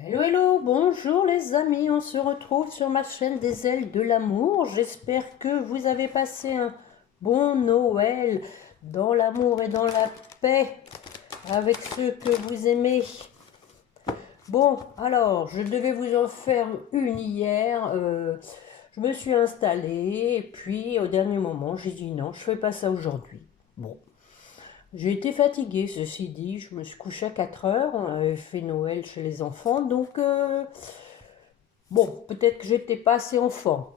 Hello, hello, bonjour les amis, on se retrouve sur ma chaîne des ailes de l'amour. J'espère que vous avez passé un bon Noël dans l'amour et dans la paix avec ceux que vous aimez. Bon, alors, je devais vous en faire une hier. Je me suis installée et puis au dernier moment, j'ai dit non, je fais pas ça aujourd'hui. Bon, j'ai été fatiguée, ceci dit, je me suis couchée à 4 heures, on avait fait Noël chez les enfants, donc bon, peut-être que j'étais pas assez en forme.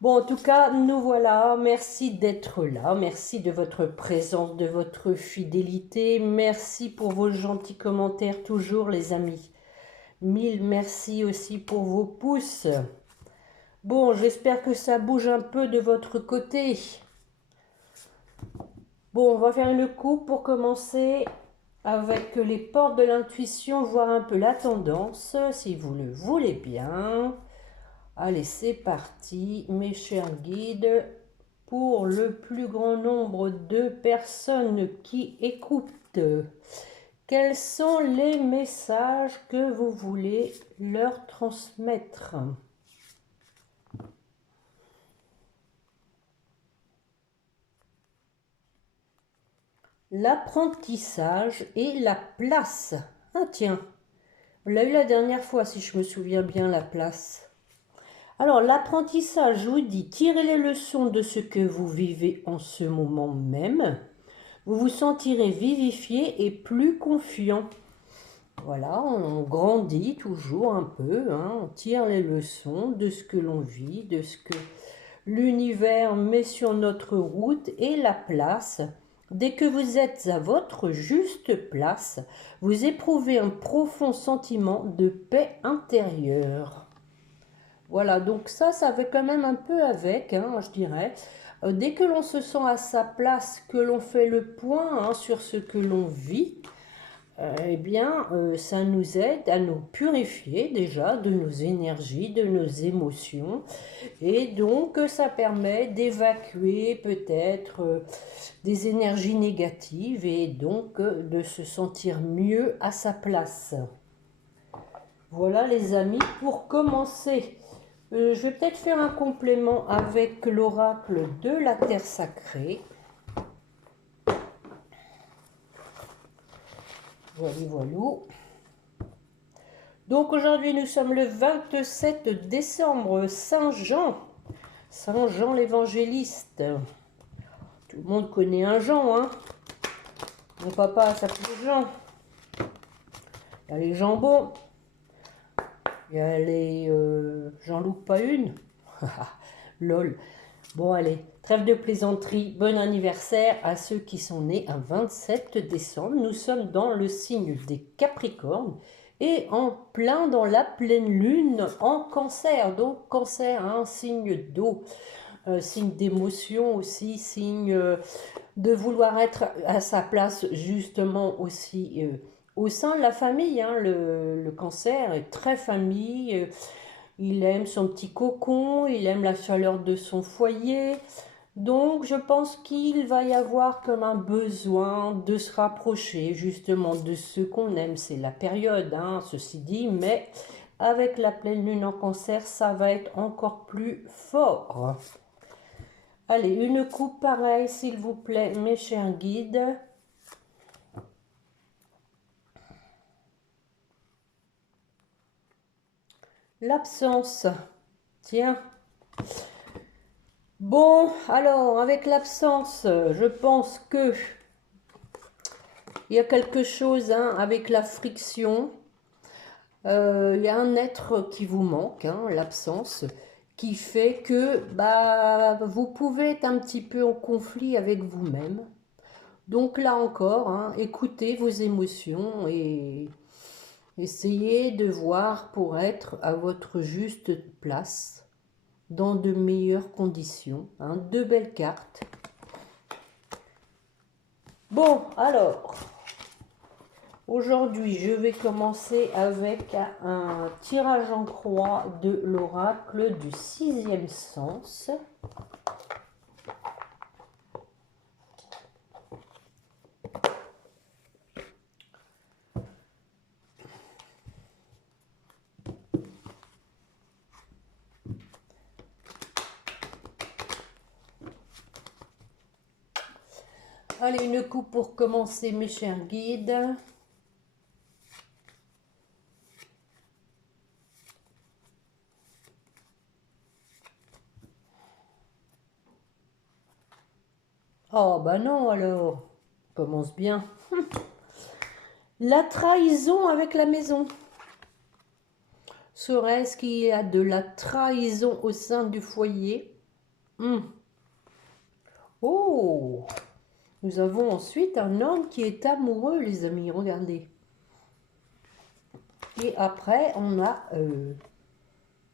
Bon, en tout cas, nous voilà. Merci d'être là. Merci de votre présence, de votre fidélité. Merci pour vos gentils commentaires toujours, les amis. Mille merci aussi pour vos pouces. Bon, j'espère que ça bouge un peu de votre côté. Bon, on va faire une coupe pour commencer avec les portes de l'intuition, voir un peu la tendance, si vous le voulez bien. Allez, c'est parti, mes chers guides, pour le plus grand nombre de personnes qui écoutent. Quels sont les messages que vous voulez leur transmettre? L'apprentissage et la place. Ah tiens, on l'a eu la dernière fois si je me souviens bien, la place. Alors, l'apprentissage, je vous dis, tirez les leçons de ce que vous vivez en ce moment même. Vous vous sentirez vivifié et plus confiant. Voilà, on grandit toujours un peu, hein, on tire les leçons de ce que l'on vit, de ce que l'univers met sur notre route et la place. Dès que vous êtes à votre juste place, vous éprouvez un profond sentiment de paix intérieure. Voilà, donc ça va quand même un peu avec, hein, je dirais. Dès que l'on se sent à sa place, que l'on fait le point hein, sur ce que l'on vit, eh bien, ça nous aide à nous purifier déjà de nos énergies, de nos émotions. Et donc, ça permet d'évacuer peut-être des énergies négatives et donc de se sentir mieux à sa place. Voilà les amis, pour commencer. Je vais peut-être faire un complément avec l'oracle de la Terre sacrée. Voilà, voilà. Donc aujourd'hui nous sommes le 27 décembre, Saint-Jean. Saint-Jean l'évangéliste. Tout le monde connaît un Jean, hein. Mon papa s'appelle Jean. Il y a les jambons. Il y a les j'en loupe pas une. Lol. Bon allez, trêve de plaisanterie, bon anniversaire à ceux qui sont nés un 27 décembre. Nous sommes dans le signe des Capricornes et en plein dans la pleine lune en Cancer. Donc Cancer, un signe d'eau, signe d'émotion aussi, signe de vouloir être à sa place justement aussi au sein de la famille. Hein. Le Cancer est très famille. Il aime son petit cocon, il aime la chaleur de son foyer. Donc, je pense qu'il va y avoir comme un besoin de se rapprocher justement de ce qu'on aime. C'est la période, hein, ceci dit, mais avec la pleine lune en Cancer, ça va être encore plus fort. Allez, une coupe pareille, s'il vous plaît, mes chers guides. L'absence. Tiens. Bon, alors, avec l'absence, je pense que il y a quelque chose hein, avec la friction. Il y a un être qui vous manque, hein, l'absence, qui fait que bah, vous pouvez être un petit peu en conflit avec vous-même. Donc là encore, hein, écoutez vos émotions et essayez de voir pour être à votre juste place, dans de meilleures conditions. Hein, deux belles cartes. Bon, alors, aujourd'hui, je vais commencer avec un tirage en croix de l'oracle du sixième sens. Allez, une coupe pour commencer, mes chers guides. Oh, bah non, alors. Commence bien. La trahison avec la maison. Serait-ce qu'il y a de la trahison au sein du foyer? Oh! Nous avons ensuite un homme qui est amoureux, les amis, regardez. Et après, on a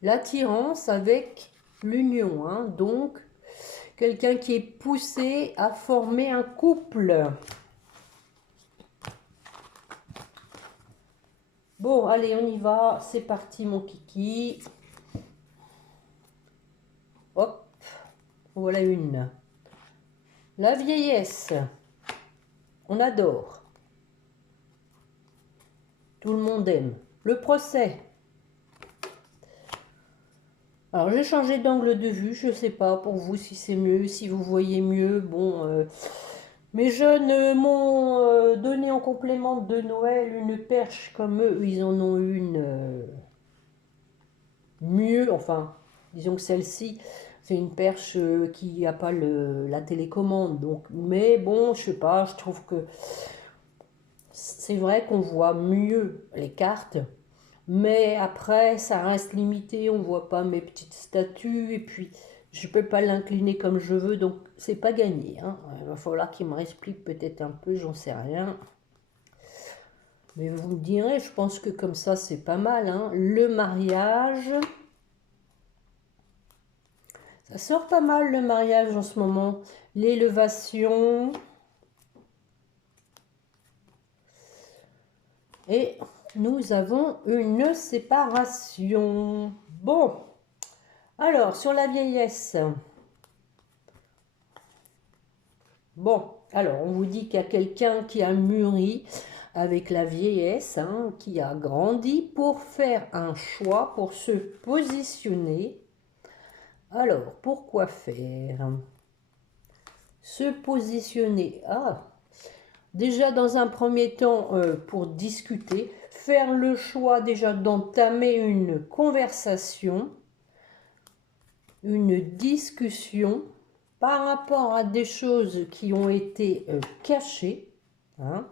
l'attirance avec l'union, hein. Donc, quelqu'un qui est poussé à former un couple. Bon, allez, on y va. C'est parti, mon kiki. Hop, voilà une. La vieillesse. On adore. Tout le monde aime. Le procès. Alors, j'ai changé d'angle de vue. Je ne sais pas pour vous si c'est mieux, si vous voyez mieux. Bon, mes jeunes m'ont donné en complément de Noël une perche comme eux. Ils en ont une mieux. Enfin, disons que celle-ci, c'est une perche qui n'a pas la télécommande. Donc, mais bon, je sais pas, je trouve que c'est vrai qu'on voit mieux les cartes. Mais après, ça reste limité, on voit pas mes petites statues, et puis je peux pas l'incliner comme je veux, donc c'est pas gagné, hein. Il va falloir qu'il me réexplique peut-être un peu, j'en sais rien. Mais vous me direz, je pense que comme ça, c'est pas mal, hein. Le mariage. Ça sort pas mal, le mariage, en ce moment. L'élévation. Et nous avons une séparation. Bon. Alors, sur la vieillesse. Bon, alors, on vous dit qu'il y a quelqu'un qui a mûri avec la vieillesse, hein, qui a grandi pour faire un choix, pour se positionner. Alors, pourquoi faire? Se positionner. Ah, déjà dans un premier temps, pour discuter, faire le choix déjà d'entamer une conversation, une discussion par rapport à des choses qui ont été cachées, hein.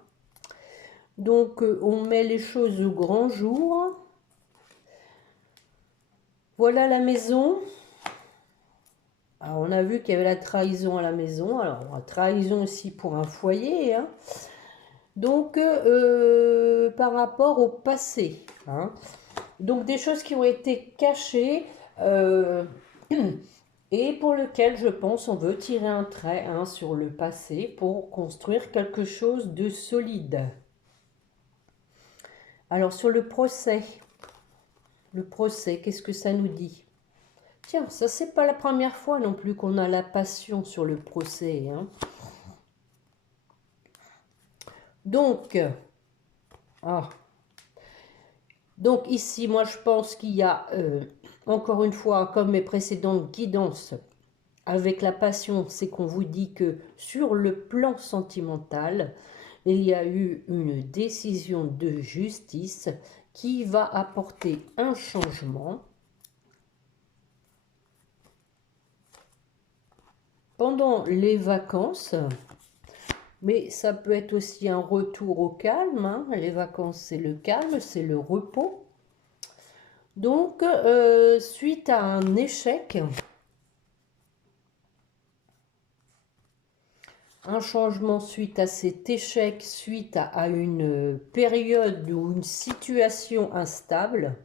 Donc, on met les choses au grand jour. Voilà la maison. Alors, on a vu qu'il y avait la trahison à la maison. Alors, la trahison aussi pour un foyer, hein. Donc, par rapport au passé, hein. Donc, des choses qui ont été cachées et pour lesquelles, je pense, on veut tirer un trait, hein, sur le passé pour construire quelque chose de solide. Alors, sur le procès, qu'est-ce que ça nous dit? Tiens, ça, c'est pas la première fois non plus qu'on a la passion sur le procès, hein. Donc, donc ici, moi, je pense qu'il y a, encore une fois, comme mes précédentes guidances, avec la passion, c'est qu'on vous dit que sur le plan sentimental, il y a eu une décision de justice qui va apporter un changement. Pendant les vacances, mais ça peut être aussi un retour au calme, hein. Les vacances, c'est le calme, c'est le repos. Donc, suite à un échec, un changement suite à cet échec, suite à une période ou une situation instable.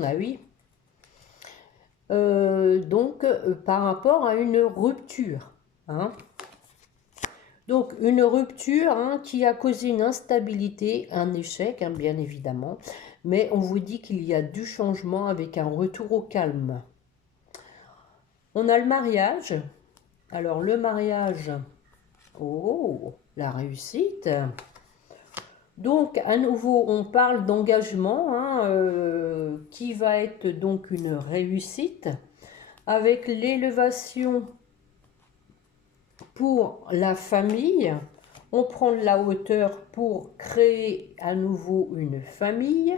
Ah oui. Donc, par rapport à une rupture, hein. Donc, une rupture, hein, qui a causé une instabilité, un échec, hein, bien évidemment. Mais on vous dit qu'il y a du changement avec un retour au calme. On a le mariage. Alors, le mariage, oh, la réussite. Donc, à nouveau, on parle d'engagement, hein, qui va être donc une réussite. Avec l'élévation pour la famille. On prend de la hauteur pour créer à nouveau une famille.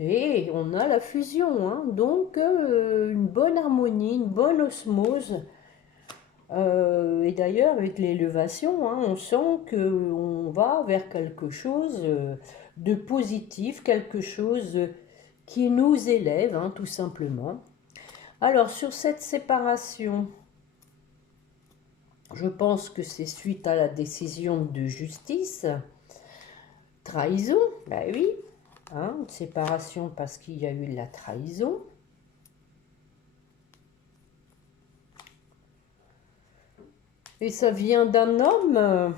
Et on a la fusion, hein. Donc une bonne harmonie, une bonne osmose. Et d'ailleurs, avec l'élévation, hein, on sent qu'on va vers quelque chose de positif, quelque chose qui nous élève, hein, tout simplement. Alors, sur cette séparation, je pense que c'est suite à la décision de justice. Trahison, bah oui, hein, une séparation parce qu'il y a eu la trahison. Et ça vient d'un homme.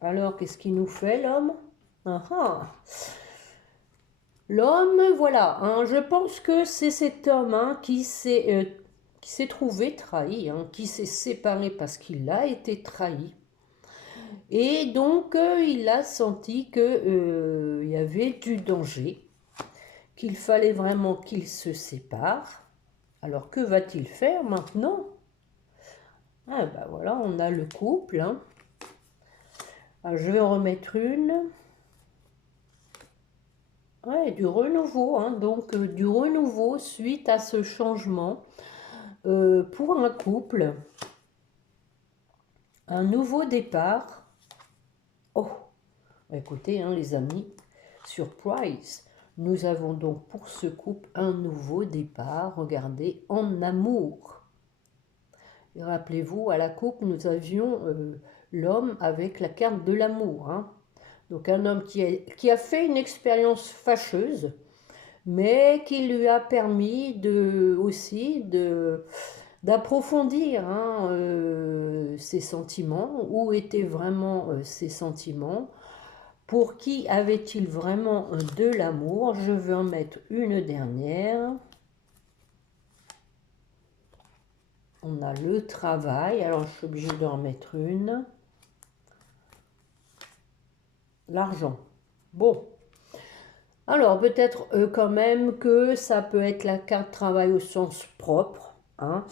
Alors, qu'est-ce qu'il nous fait, l'homme? L'homme, voilà, hein, je pense que c'est cet homme, hein, qui s'est trouvé trahi, hein, qui s'est séparé parce qu'il a été trahi. Et donc, il a senti que il y avait du danger, qu'il fallait vraiment qu'il se sépare. Alors, que va-t-il faire maintenant? Ah ben voilà, on a le couple, hein. Alors, je vais en remettre une. Ouais, du renouveau, hein, donc du renouveau suite à ce changement pour un couple. Un nouveau départ. Oh, écoutez, hein, les amis, surprise. Nous avons donc pour ce couple un nouveau départ, regardez, en amour. Et rappelez-vous, à la coupe, nous avions l'homme avec la carte de l'amour. Hein. Donc un homme qui a fait une expérience fâcheuse, mais qui lui a permis aussi d'approfondir, hein, ses sentiments, où étaient vraiment ses sentiments, pour qui avait-il vraiment de l'amour. Je vais en mettre une dernière. On a le travail, alors je suis obligée d'en mettre une. L'argent. Bon. Alors, peut-être quand même que ça peut être la carte travail au sens propre. Hein.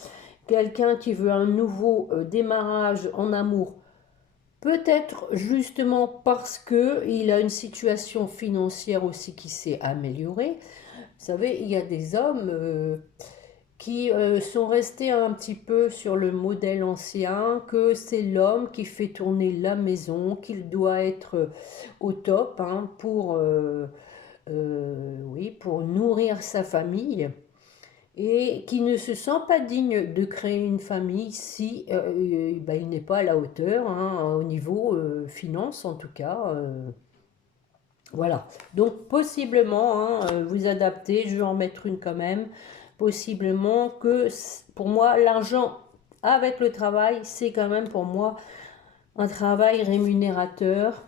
Quelqu'un qui veut un nouveau démarrage en amour. Peut-être justement parce qu'il a une situation financière aussi qui s'est améliorée. Vous savez, il y a des hommes qui sont restés un petit peu sur le modèle ancien, que c'est l'homme qui fait tourner la maison, qu'il doit être au top, hein, oui, pour nourrir sa famille, et qui ne se sent pas digne de créer une famille si ben, il n'est pas à la hauteur, hein, au niveau finance en tout cas. Voilà, donc possiblement, hein, vous adaptez, je vais en mettre une quand même, possiblement que pour moi l'argent avec le travail, c'est quand même pour moi un travail rémunérateur.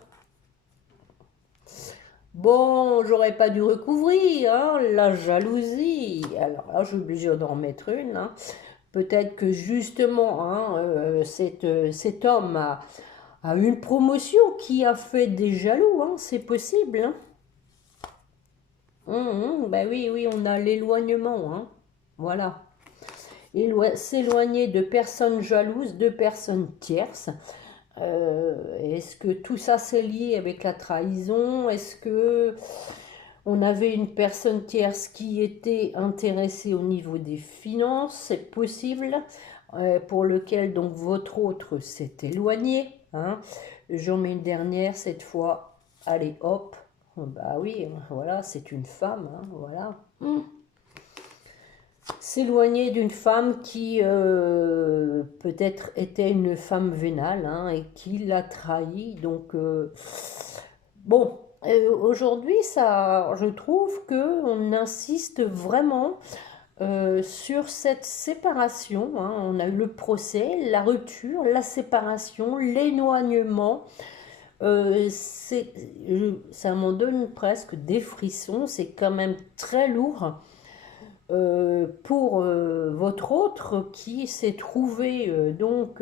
Bon, j'aurais pas dû recouvrir, hein, la jalousie. Alors là, je suis obligée d'en mettre une. Hein. Peut-être que justement, hein, cet homme a une promotion qui a fait des jaloux, hein, c'est possible. Hein. Ben oui, oui, on a l'éloignement. Hein. Voilà. S'éloigner de personnes jalouses, de personnes tierces. Est-ce que tout ça c'est lié avec la trahison? Est-ce que on avait une personne tierce qui était intéressée au niveau des finances? C'est possible. Pour lequel donc votre autre s'est éloigné. Hein. J'en mets une dernière cette fois. Allez, hop. Bah oui, voilà, c'est une femme. Hein, voilà. S'éloigner d'une femme qui peut-être était une femme vénale, hein, et qui l'a trahi. Donc, bon, aujourd'hui, ça, je trouve qu'on insiste vraiment sur cette séparation. Hein. On a eu le procès, la rupture, la séparation, l'éloignement. Ça m'en donne presque des frissons. C'est quand même très lourd. Pour votre autre qui s'est trouvé donc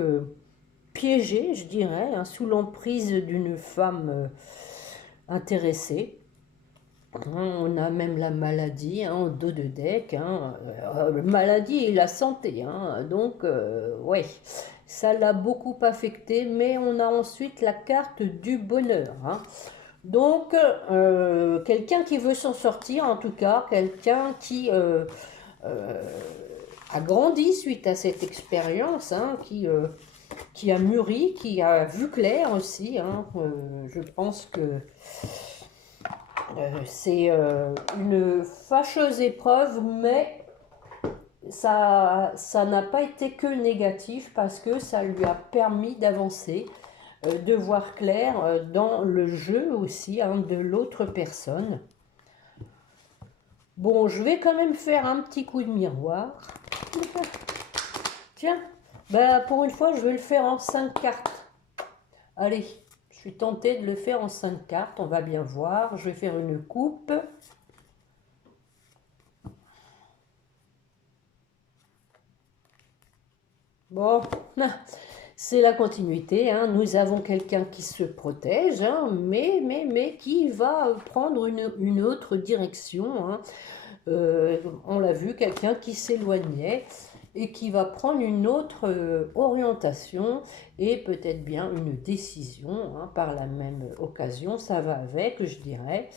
piégé, je dirais, hein, sous l'emprise d'une femme intéressée. On a même la maladie hein, en dos de deck. Hein. Maladie et la santé. Hein. Donc, ouais, ça l'a beaucoup affecté. Mais on a ensuite la carte du bonheur. Hein. Donc, quelqu'un qui veut s'en sortir, en tout cas, quelqu'un qui euh, a grandi suite à cette expérience, hein, qui a mûri, qui a vu clair aussi. Hein. Je pense que c'est une fâcheuse épreuve, mais ça n'a pas été que négatif parce que ça lui a permis d'avancer, de voir clair dans le jeu aussi hein, de l'autre personne. Bon, je vais quand même faire un petit coup de miroir. Tiens, bah pour une fois, je vais le faire en 5 cartes. Allez, je suis tentée de le faire en 5 cartes, on va bien voir. Je vais faire une coupe. Bon, c'est la continuité. Hein. Nous avons quelqu'un qui se protège, hein, mais qui va prendre une autre direction. Hein. On l'a vu, quelqu'un qui s'éloignait et qui va prendre une autre orientation et peut-être bien une décision hein, par la même occasion. Ça va avec, je dirais.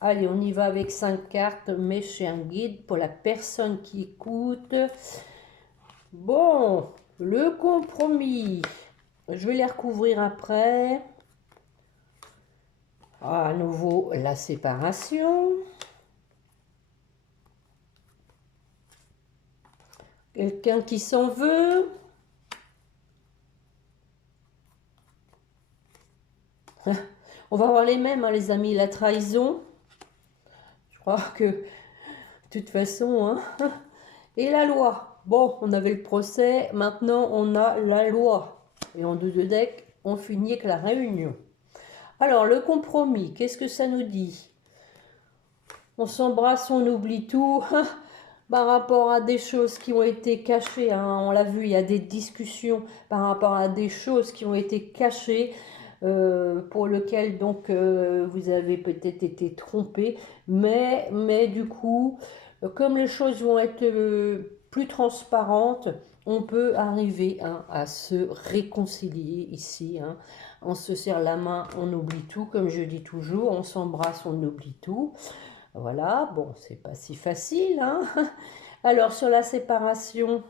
Allez, on y va avec 5 cartes, mes chers guides, pour la personne qui écoute. Bon, le compromis. Je vais les recouvrir après. À nouveau, la séparation. Quelqu'un qui s'en veut. On va voir les mêmes, hein, les amis. La trahison. Je crois que, de toute façon, hein. Et la loi. Bon, on avait le procès. Maintenant, on a la loi. Et en deux de deck, on finit avec la réunion. Alors, le compromis, qu'est-ce que ça nous dit? On s'embrasse, on oublie tout. Par rapport à des choses qui ont été cachées, hein, on l'a vu, il y a des discussions par rapport à des choses qui ont été cachées, pour lesquelles donc vous avez peut-être été trompé, mais du coup, comme les choses vont être plus transparentes, on peut arriver hein, à se réconcilier ici. Hein. On se serre la main, on oublie tout, comme je dis toujours, on s'embrasse, on oublie tout. Voilà, bon, c'est pas si facile, hein. Alors, sur la séparation,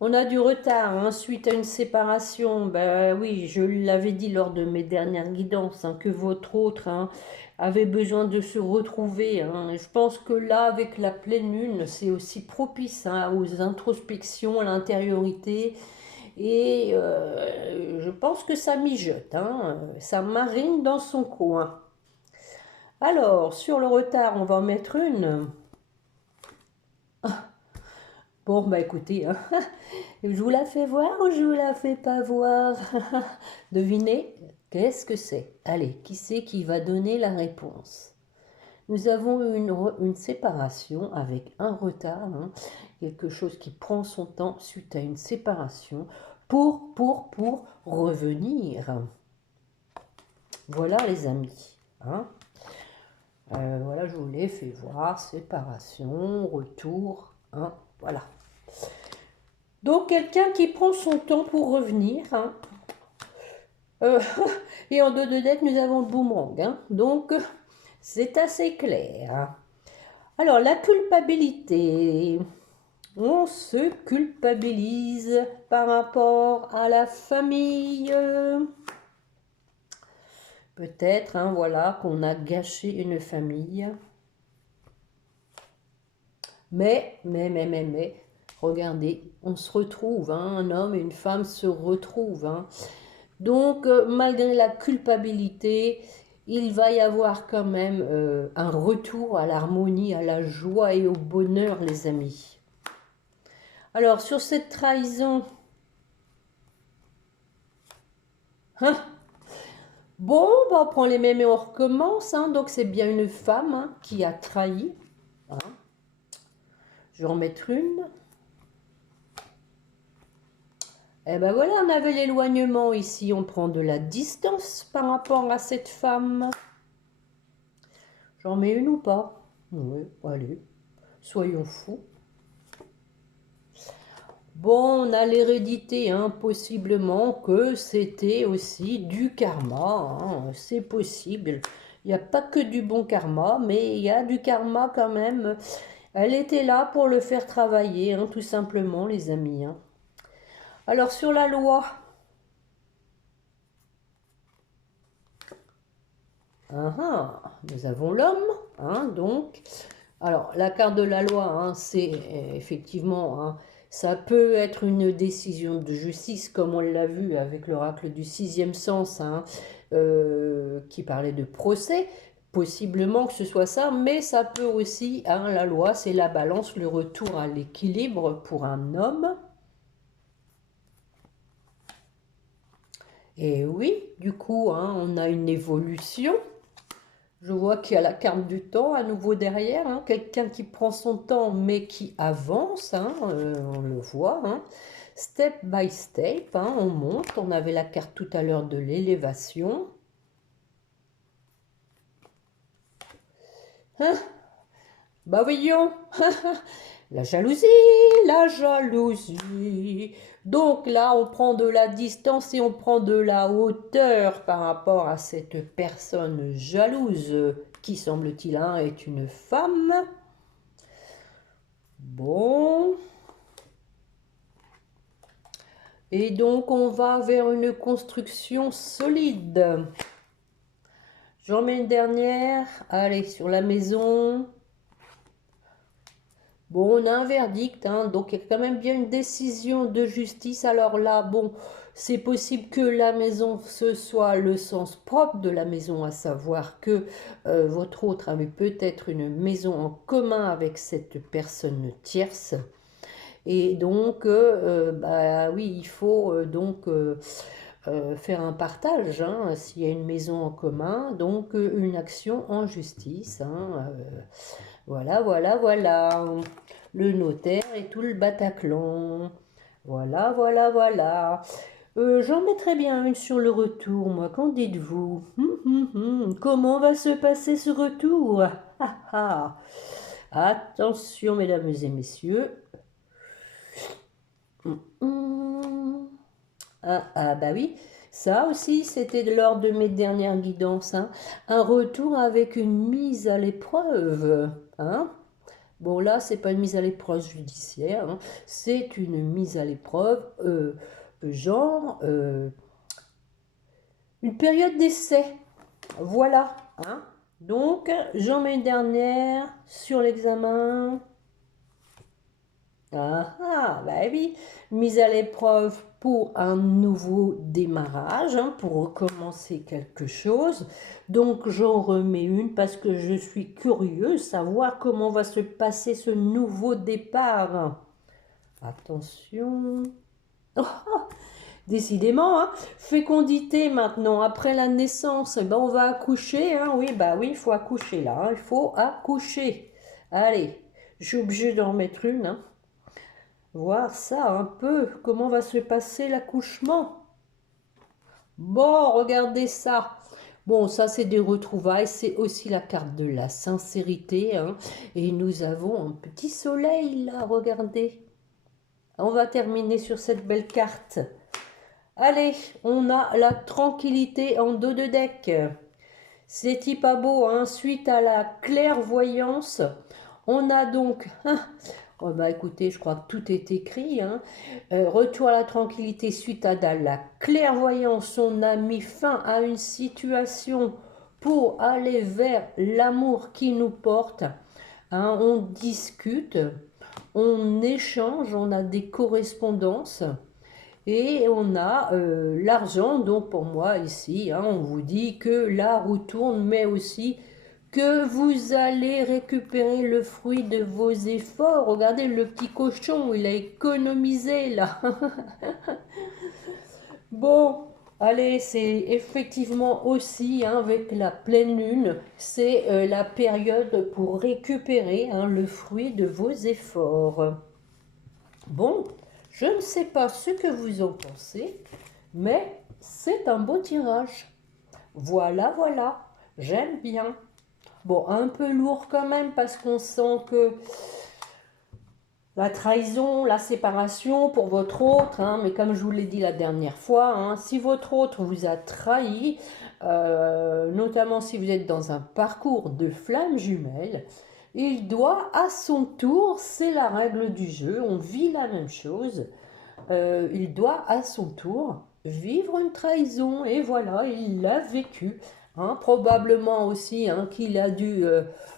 on a du retard, hein, suite à une séparation. Ben oui, je l'avais dit lors de mes dernières guidances, hein, que votre autre hein, avait besoin de se retrouver. Hein. Je pense que là, avec la pleine lune, c'est aussi propice hein, aux introspections, à l'intériorité. Et je pense que ça mijote, hein, ça marine dans son coin. Alors, sur le retard, on va en mettre une. Bon, bah écoutez, hein, je vous la fais voir ou je vous la fais pas voir? Devinez, qu'est-ce que c'est? Allez, qui c'est qui va donner la réponse? Nous avons une séparation avec un retard, hein, quelque chose qui prend son temps suite à une séparation pour revenir. Voilà les amis. Hein. Voilà, je vous l'ai fait voir, séparation, retour, hein, voilà. Donc, quelqu'un qui prend son temps pour revenir. Hein. Et en deux de deck, nous avons le boomerang. Hein. Donc, c'est assez clair. Alors, la culpabilité. On se culpabilise par rapport à la famille. Peut-être, hein, voilà, qu'on a gâché une famille. Mais, regardez, on se retrouve, hein, un homme et une femme se retrouvent. Hein. Donc, malgré la culpabilité, il va y avoir quand même un retour à l'harmonie, à la joie et au bonheur, les amis. Alors, sur cette trahison, hein, bon, bah, on prend les mêmes et on recommence. Hein, donc, c'est bien une femme hein, qui a trahi. Hein. Je vais en mettre une. Eh ben voilà, on avait l'éloignement ici, on prend de la distance par rapport à cette femme. J'en mets une ou pas? Oui, allez, soyons fous. Bon, on a l'hérédité, hein, possiblement que c'était aussi du karma, hein, c'est possible. Il n'y a pas que du bon karma, mais il y a du karma quand même. Elle était là pour le faire travailler, hein, tout simplement, les amis. Hein. Alors, sur la loi, nous avons l'homme, hein, donc. Alors, la carte de la loi, hein, c'est effectivement, hein, ça peut être une décision de justice, comme on l'a vu avec l'oracle du sixième sens, hein, qui parlait de procès. Possiblement que ce soit ça, mais ça peut aussi, hein, la loi, c'est la balance, le retour à l'équilibre pour un homme. Et oui, du coup, hein, on a une évolution. Je vois qu'il y a la carte du temps à nouveau derrière, hein, quelqu'un qui prend son temps mais qui avance, hein, on le voit, hein, step by step, hein, on monte. On avait la carte tout à l'heure de l'élévation. Hein, bah voyons, la jalousie, la jalousie. Donc là, on prend de la distance et on prend de la hauteur par rapport à cette personne jalouse qui, semble-t-il, hein, est une femme. Bon. Et donc, on va vers une construction solide. J'en mets une dernière. Allez, sur la maison. Bon, on a un verdict, hein, donc il y a quand même bien une décision de justice. Alors là, bon, c'est possible que la maison, ce soit le sens propre de la maison, à savoir que votre autre avait peut-être une maison en commun avec cette personne tierce. Et donc, bah oui, il faut faire un partage, hein, s'il y a une maison en commun, donc une action en justice. Hein, voilà, voilà, voilà. Le notaire et tout le Bataclan. Voilà, voilà, voilà. J'en mettrais bien une sur le retour, moi. Qu'en dites-vous? Comment va se passer ce retour? Ah, ah. Attention, mesdames et messieurs. Ah, bah oui. Ça aussi, c'était de l'ordre de mes dernières guidances. Hein. Un retour avec une mise à l'épreuve. Hein. Bon, là, c'est pas une mise à l'épreuve judiciaire, hein. C'est une mise à l'épreuve, genre, une période d'essai. Voilà. Hein. Donc, j'en mets une dernière sur l'examen. Bah oui, mise à l'épreuve pour un nouveau démarrage, hein, pour recommencer quelque chose. Donc j'en remets une parce que je suis curieuse savoir comment va se passer ce nouveau départ. Attention. Oh, décidément, hein, fécondité maintenant, après la naissance, ben on va accoucher, hein, oui, bah oui, il faut accoucher là, hein, il faut accoucher. Allez, je suis obligée d'en remettre une, hein. Voir ça un peu, comment va se passer l'accouchement. Bon, regardez ça. Bon, ça c'est des retrouvailles, c'est aussi la carte de la sincérité. Hein. Et nous avons un petit soleil là, regardez. On va terminer sur cette belle carte. Allez, on a la tranquillité en dos de deck. C'est pas beau, hein. Suite à la clairvoyance, on a donc... Oh bah écoutez, je crois que tout est écrit. Hein. Retour à la tranquillité suite à la clairvoyance. On a mis fin à une situation pour aller vers l'amour qui nous porte. Hein, on discute, on échange, on a des correspondances. Et on a l'argent, donc pour moi ici, hein, on vous dit que la roue tourne, mais aussi que vous allez récupérer le fruit de vos efforts. Regardez le petit cochon, il a économisé là. Bon, allez, c'est effectivement aussi, hein, avec la pleine lune, c'est la période pour récupérer, hein, le fruit de vos efforts. Bon, Je ne sais pas ce que vous en pensez, mais c'est un beau tirage. Voilà, voilà, j'aime bien. Bon, un peu lourd quand même parce qu'on sent que la trahison, la séparation pour votre autre, hein, mais comme je vous l'ai dit la dernière fois, hein, si votre autre vous a trahi, notamment si vous êtes dans un parcours de flammes jumelles, il doit à son tour, c'est la règle du jeu, on vit la même chose, il doit à son tour vivre une trahison et voilà, il l'a vécu. Hein, probablement aussi hein, qu'il a dû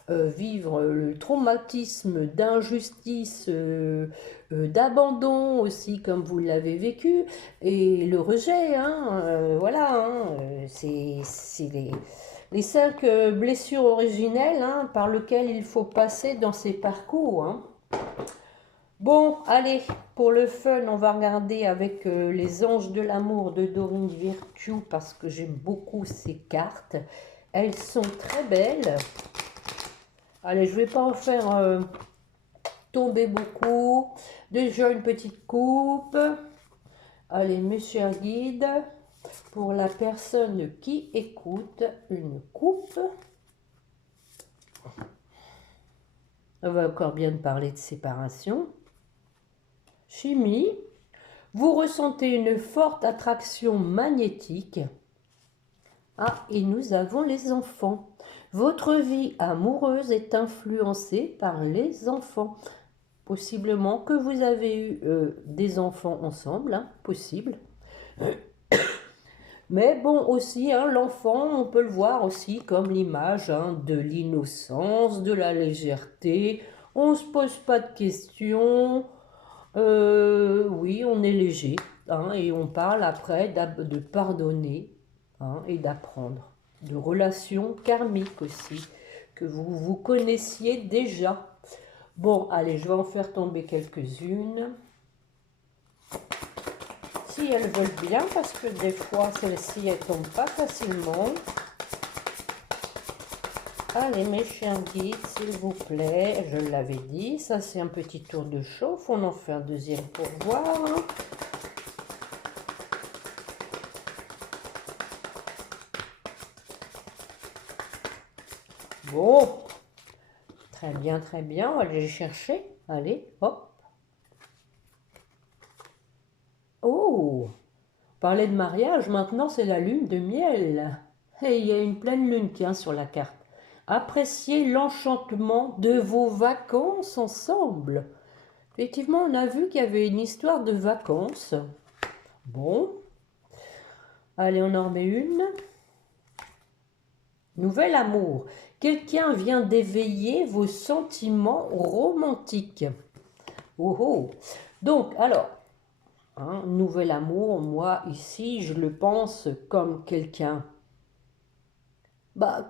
vivre le traumatisme d'injustice, d'abandon aussi comme vous l'avez vécu, et le rejet. Hein, voilà, hein, c'est les 5 blessures originelles hein, par lesquelles il faut passer dans ces parcours. Hein. Bon, allez, pour le fun, on va regarder avec les anges de l'amour de Dorine Virtue parce que j'aime beaucoup ces cartes. Elles sont très belles. Allez, je ne vais pas en faire tomber beaucoup. Déjà une petite coupe. Allez, mes chers guides, pour la personne qui écoute, une coupe. On va encore bien parler de séparation. Chimie. Vous ressentez une forte attraction magnétique. Ah, et nous avons les enfants. Votre vie amoureuse est influencée par les enfants. Possiblement que vous avez eu des enfants ensemble, hein, possible. Mais bon, aussi, hein, l'enfant, on peut le voir aussi comme l'image hein, de l'innocence, de la légèreté. On ne se pose pas de questions. Oui, on est léger. Hein, et on parle après de pardonner hein, et d'apprendre. De relations karmiques aussi, que vous connaissiez déjà. Bon, allez, je vais en faire tomber quelques-unes. Si elles veulent bien, parce que des fois, celles-ci, elles ne tombent pas facilement. Allez, mes chiens guides, s'il vous plaît, je l'avais dit, ça c'est un petit tour de chauffe. On en fait un deuxième pour voir. Bon, très bien, on va aller les chercher. Allez, hop. Oh, parler de mariage, maintenant c'est la lune de miel. Et il y a une pleine lune, tiens, sur la carte. Appréciez l'enchantement de vos vacances ensemble. Effectivement, on a vu qu'il y avait une histoire de vacances. Bon. Allez, on en remet une. Nouvel amour. Quelqu'un vient d'éveiller vos sentiments romantiques. Oh oh. Donc, alors, hein, nouvel amour, moi, ici, je le pense comme quelqu'un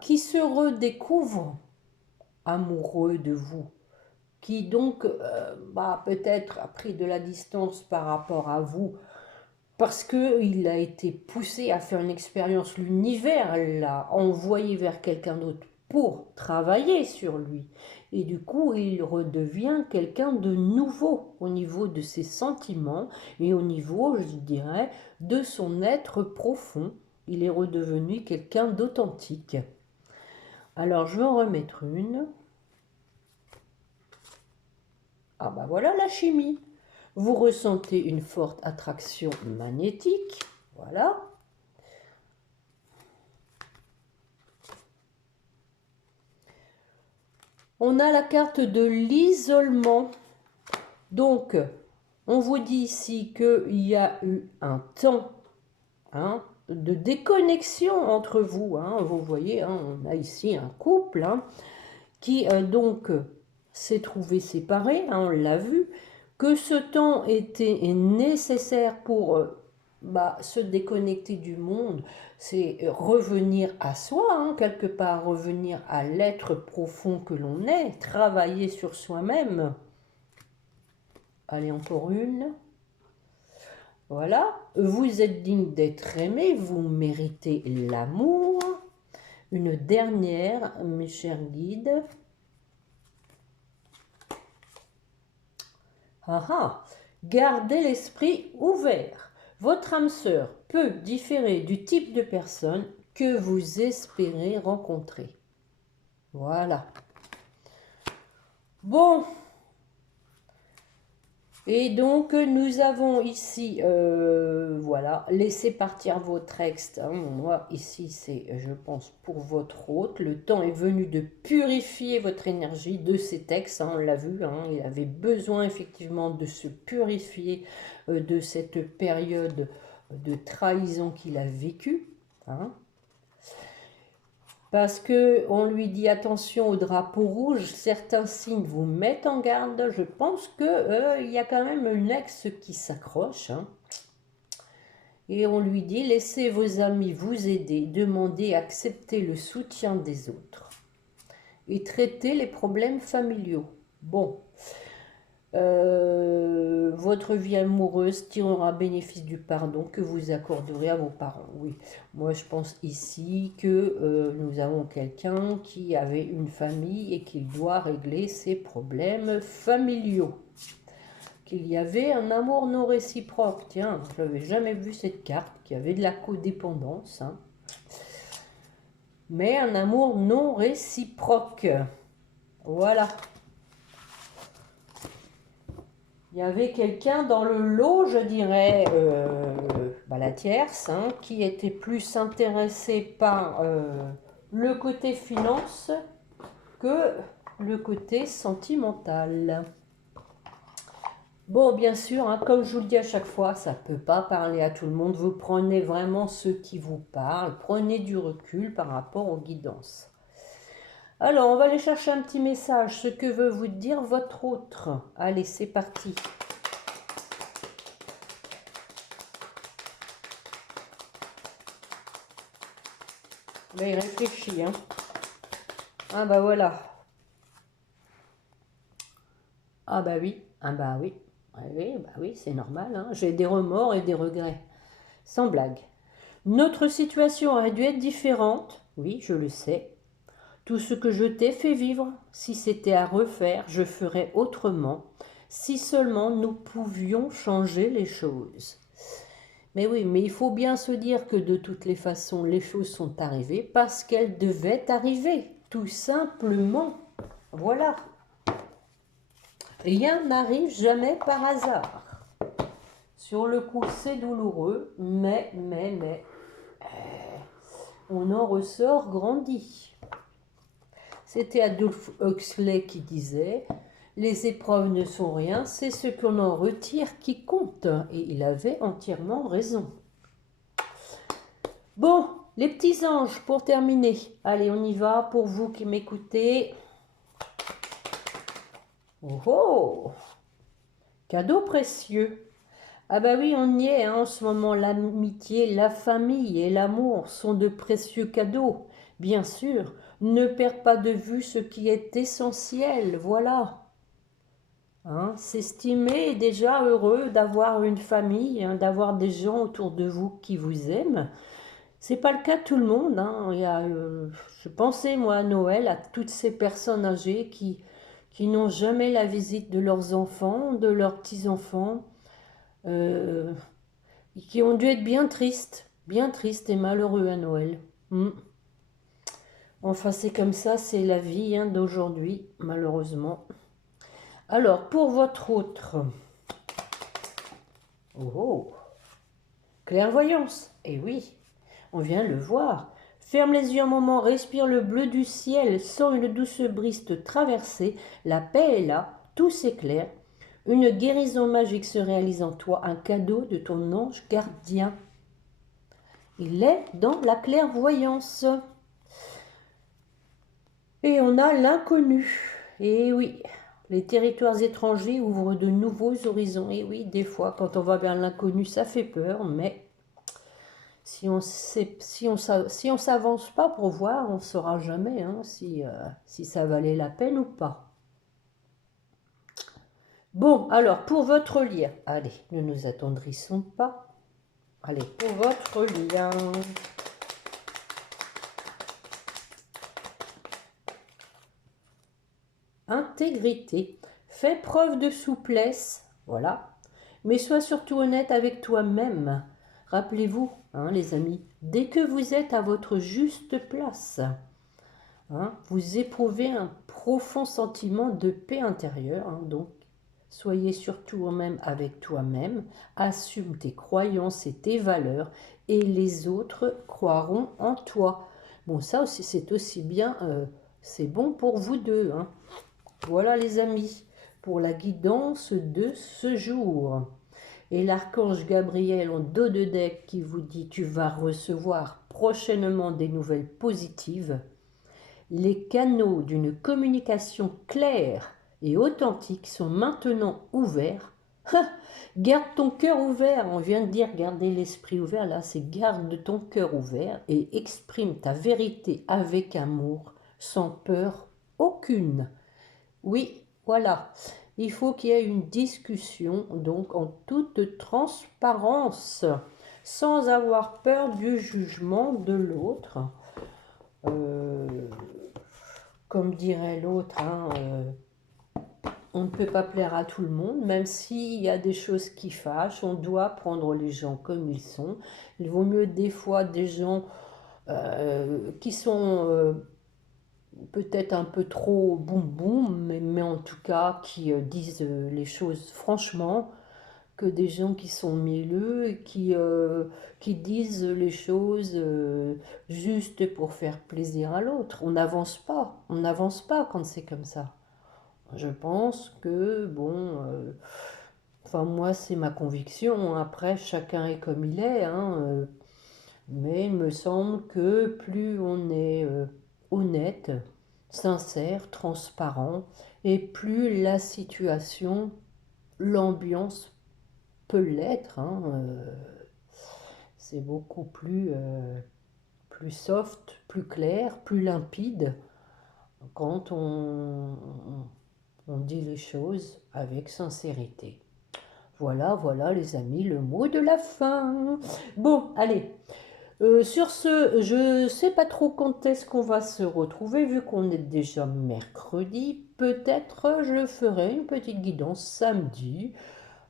qui se redécouvre amoureux de vous, qui donc peut-être a pris de la distance par rapport à vous, parce qu'il a été poussé à faire une expérience, l'univers l'a envoyé vers quelqu'un d'autre pour travailler sur lui. Et du coup, il redevient quelqu'un de nouveau au niveau de ses sentiments et au niveau, je dirais, de son être profond. Il est redevenu quelqu'un d'authentique. Alors, je vais en remettre une. Ah bah voilà la chimie. Vous ressentez une forte attraction magnétique. Voilà. On a la carte de l'isolement. Donc, on vous dit ici qu'il y a eu un temps hein, de déconnexion entre vous. Hein. Vous voyez, hein, on a ici un couple hein, qui donc s'est trouvé séparé, hein, on l'a vu, que ce temps était nécessaire pour se déconnecter du monde, c'est revenir à soi, hein, quelque part revenir à l'être profond que l'on est, travailler sur soi-même. Allez, encore une. Voilà, vous êtes digne d'être aimé, vous méritez l'amour. Une dernière, mes chers guides. Ah ah, Gardez l'esprit ouvert. Votre âme sœur peut différer du type de personne que vous espérez rencontrer. Voilà. Bon. Et donc, nous avons ici, voilà, laissez partir vos textes. Hein. Moi, ici, c'est, je pense, pour votre hôte. Le temps est venu de purifier votre énergie de ces textes. Hein, on l'a vu, hein, il avait besoin effectivement de se purifier de cette période de trahison qu'il a vécue. Hein. Parce que on lui dit attention au drapeau rouge, certains signes vous mettent en garde. Je pense que il y a quand même une ex qui s'accroche. Hein. Et on lui dit laissez vos amis vous aider, demandez, acceptez le soutien des autres et traitez les problèmes familiaux. Bon. Votre vie amoureuse tirera bénéfice du pardon que vous accorderez à vos parents. Oui, moi je pense ici que nous avons quelqu'un qui avait une famille et qui doit régler ses problèmes familiaux. Qu'il y avait un amour non réciproque. Tiens, je n'avais jamais vu cette carte, qu'il y avait de la codépendance. Hein. Mais un amour non réciproque. Voilà. Il y avait quelqu'un dans le lot, je dirais, la tierce, hein, qui était plus intéressé par le côté finance que le côté sentimental. Bon, bien sûr, hein, comme je vous le dis à chaque fois, ça ne peut pas parler à tout le monde. Vous prenez vraiment ceux qui vous parlent. Prenez du recul par rapport aux guidances. Alors, on va aller chercher un petit message, ce que veut vous dire votre autre. Allez, c'est parti. Là, il réfléchit. Hein. Ah bah voilà. Ah bah oui. Ah bah oui. Oui, bah oui, c'est normal. Hein. J'ai des remords et des regrets. Sans blague. Notre situation aurait dû être différente. Oui, je le sais. Tout ce que je t'ai fait vivre, si c'était à refaire, je ferais autrement, si seulement nous pouvions changer les choses. Mais oui, mais il faut bien se dire que de toutes les façons, les choses sont arrivées parce qu'elles devaient arriver, tout simplement. Voilà. Rien n'arrive jamais par hasard. Sur le coup, c'est douloureux, mais, on en ressort grandi. C'était Aldous Huxley qui disait « Les épreuves ne sont rien, c'est ce qu'on en retire qui compte. » Et il avait entièrement raison. Bon, les petits anges, pour terminer. Allez, on y va pour vous qui m'écoutez. Oh oh! Cadeau précieux. Ah bah oui, on y est hein, en ce moment. L'amitié, la famille et l'amour sont de précieux cadeaux. Bien sûr, ne perds pas de vue ce qui est essentiel, voilà. Hein, s'estimer déjà heureux d'avoir une famille, hein, d'avoir des gens autour de vous qui vous aiment. C'est pas le cas de tout le monde. Hein. Je pensais moi à Noël à toutes ces personnes âgées qui n'ont jamais la visite de leurs enfants, de leurs petits-enfants, qui ont dû être bien tristes et malheureux à Noël. Enfin, c'est comme ça, c'est la vie hein, d'aujourd'hui, malheureusement. Alors, pour votre autre... Oh, clairvoyance. Eh oui, on vient de le voir. Ferme les yeux un moment, respire le bleu du ciel, sens une douce brise te traverser. La paix est là, tout s'éclaire. Une guérison magique se réalise en toi, un cadeau de ton ange gardien. Il est dans la clairvoyance. Et on a l'inconnu. Et oui, les territoires étrangers ouvrent de nouveaux horizons. Et oui, des fois, quand on va vers l'inconnu, ça fait peur, mais si on s'avance pas pour voir, on ne saura jamais hein, si ça valait la peine ou pas. Bon, alors, pour votre lien, allez, ne nous attendrissons pas. Allez, pour votre lien... Intégrité. Fais preuve de souplesse, voilà, Mais sois surtout honnête avec toi-même. Rappelez-vous, hein, les amis, dès que vous êtes à votre juste place, hein, vous éprouvez un profond sentiment de paix intérieure. Hein, donc, soyez surtout même avec toi-même, assume tes croyances et tes valeurs, et les autres croiront en toi. Bon, ça aussi, c'est aussi bien, c'est bon pour vous deux. Hein. Voilà les amis, pour la guidance de ce jour. Et l'archange Gabriel en dos de deck qui vous dit tu vas recevoir prochainement des nouvelles positives. Les canaux d'une communication claire et authentique sont maintenant ouverts. Garde ton cœur ouvert, on vient de dire garder l'esprit ouvert, là c'est garde ton cœur ouvert et exprime ta vérité avec amour, sans peur aucune. Oui, voilà. Il faut qu'il y ait une discussion, donc en toute transparence, sans avoir peur du jugement de l'autre. Euh, comme dirait l'autre, hein, on ne peut pas plaire à tout le monde, même s'il y a des choses qui fâchent, on doit prendre les gens comme ils sont. Il vaut mieux des fois des gens qui sont peut-être un peu trop boum boum, mais en tout cas qui disent les choses franchement, que des gens qui sont mielleux et qui disent les choses juste pour faire plaisir à l'autre. On n'avance pas quand c'est comme ça. Je pense que, bon, enfin moi c'est ma conviction, après chacun est comme il est, hein, mais il me semble que plus on est honnête, sincère, transparent, et plus la situation, l'ambiance peut l'être, hein, c'est beaucoup plus soft, plus clair, plus limpide quand on dit les choses avec sincérité. Voilà, voilà les amis, le mot de la fin. Bon, allez. Sur ce, je sais pas trop quand est-ce qu'on va se retrouver, vu qu'on est déjà mercredi. Peut-être je ferai une petite guidance samedi.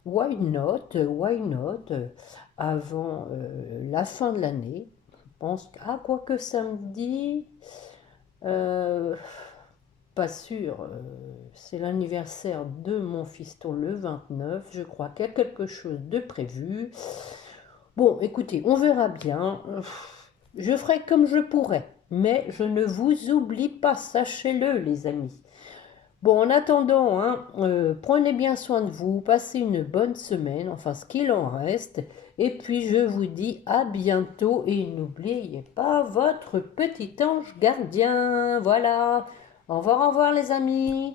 Why not? Why not? Avant la fin de l'année. Je pense que, ah, quoique samedi, euh, pas sûr. C'est l'anniversaire de mon fiston le 29. Je crois qu'il y a quelque chose de prévu. Bon, écoutez, on verra bien. Je ferai comme je pourrai. Mais je ne vous oublie pas, sachez-le, les amis. Bon, en attendant, hein, prenez bien soin de vous, passez une bonne semaine, enfin ce qu'il en reste. Et puis je vous dis à bientôt et n'oubliez pas votre petit ange gardien. Voilà. Au revoir les amis.